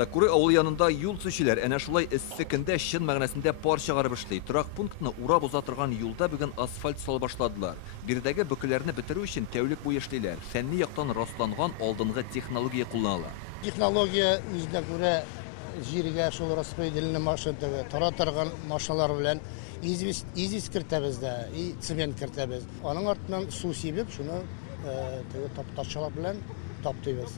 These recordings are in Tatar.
Сакуры авыл янында юл төзүчеләр әнә шулай эссе көндә чын мәгънәсендә пар чыгарып эшли. Торак пунктны урап уза торган юлда бүген асфальт сала башладылар. Биредәге бөкеләрне бетерү өчен тәүлек буе эшлиләр. Фәнни яктан расланган алдынгы технология кулланыла. Технология үзенә күрә җиргә шул распределенный машинадагы тара торган машиналар белән изис кертәбез дә, цемент кертәбез. Аның артыннан су сибеп, шуны тапташалар белән таптыйбыз.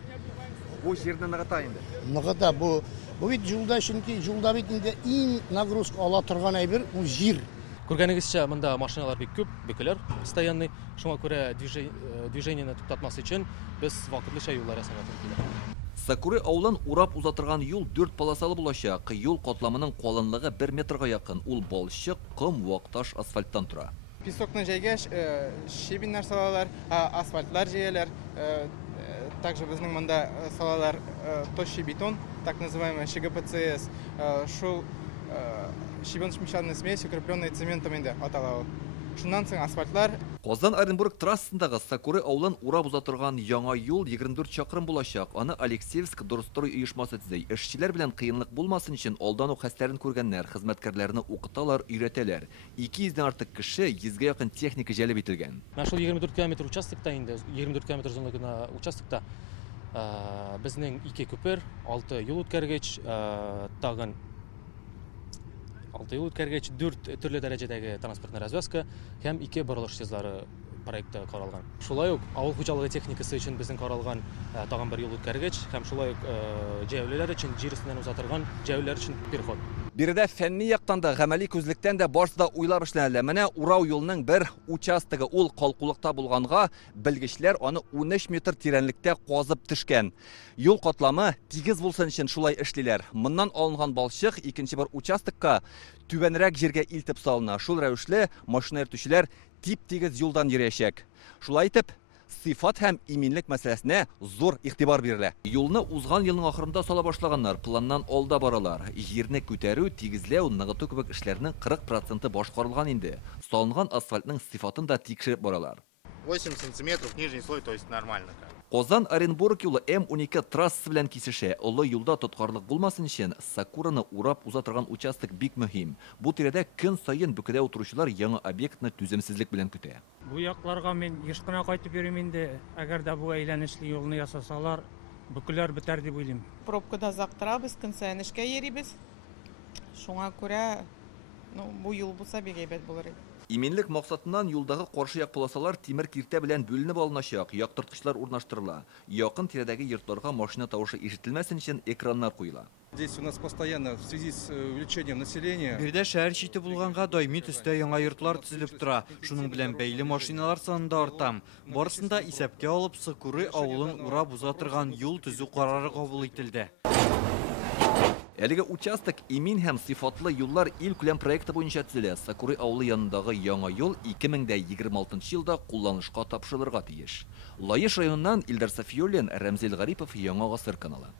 Бу җирне ныгыта инде. Ныгыта бу бит юлда, чөнки юлда бит инде иң нагрузка ала торган әйбер ул җир. Күргәнегезчә, монда машиналар бик күп, бөкеләр постоянный. Шуңа күрә движениене туктатмас өчен без вакытлыча юллар ясарга туры килә. Сакуры авылын урап уза торган юл 4 полосалы булачак. Юл катламының калынлыгы 1 метрга якын. Ул балчык, ком, вакташ асфальттан тора. Песокны җәйгәч, щебеньнәр салалар, асфальтлар җәяләр. Также безнең монда салалар тощий бетон, так называемый ШГПЦС. Шул щебенчо-мешанная смесь, укрепленная цементом инде атала. Шуннан соң асфальтлар. Казан-Оренбург трассасындагы Сакуры авылын урап уза торган яңа юл 24 чакрым булачак. Аны Алексеевск дурыстрой оешмасы төзей. Эшчеләр белән кыенлык булмасын өчен алдан ук хәстәрен күргәннәр, хезмәткәрләрне укыталар, өйрәтәләр. 200дән артык кеше, 100гә якын техника җәлеп ителгән. Менә шул 24 км участокта инде, 24 км зонлыгына участокта безнең 2 күпер, 6 юл үткәргеч, тагын 6 юл үткәргеч 4 төрле дәрәҗәдәге транспортный развязка һәм 2 борылыш съездлары проекты каралган. Шулай ук авыл хуҗалыгы техникасы өчен безнең каралган тагын бер юл үткәргеч һәм шулай ук җәяүлеләр өчен җир өстеннән уза торган җәяүлеләр өчен переход. Биредә фәнни яктан да, гамәли күзлектән дә барысы да уйлап эшләнәләр. Менә урау юлның бер участогы ул калкулыкта булганга, белгечләр аны 13 метр тирәнлектә казып төшкән. Юл катламы тигез булсын өчен шулай эшлиләр. Моннан алынган балчык икенче бер участокка түбәнрәк җиргә илтеп салына. Шул рәвешле машина йөртүчеләр тип-тигез юлдан йөрәячәк. Шулай итеп, сыйфат һәм иминлек мәсьәләсенә зур игътибар бирелә. Юлны узган елның ахырында сала башлаганнар, планнан алда баралар. Җирне күтәрү, тигезләү, ныгыту кебек эшләрнең 40% башкарылган инде. Салынган асфальтның сыйфатын да тикшереп баралар. 8 сантиметров нижний слой, то есть нормально. Казан-Оренбург юлы М12 трассасы белән кисешә. Олы юлда тоткарлык булмасын өчен Сакураны урап уза торган участок бик мөһим. Бу тирәдә көн саен бөкедә утыручылар яңа объектны түземсезлек белән көтә. Бу якларга мен еш кына кайтып йөрим инде. Әгәр дә бу әйләнешле юлны ясасалар, бөкеләр бетәр дип уйлыйм. Пробкада зактырабыз, көн саен эшкә йөрибез. Шуңа күрә, бу юл булса бик әйбәт булыр. Иминлек максатыннан юлдагы каршы як полосалар тимер киртә белән бүленеп алыначак, яктырткычлар урнаштырыла. Якын тирәдәге йортларга машина тавышы ишетелмәсен өчен экраннар куела. Здесь у нас постоянно в связи с увеличением населения. Биредә шәһәр чите булганга даими төстә яңа йортлар төзелеп тора. Шуның белән бәйле машиналар саны да арта. Барысында исәпкә алып Сакуры авылын урап уза торган юл төзү карары кабул ителде. Әлеге участок имин һәм сыйфатлы юллар ил күләм проекты буенча төзелә. Сакуры авылы янындагы яңа юл 2026 елда кулланышка тапшырылырга тиеш. Лаеш районыннан Илдар Сафиуллин, Рәмзел Гарипов, Яңа Гасыр каналы.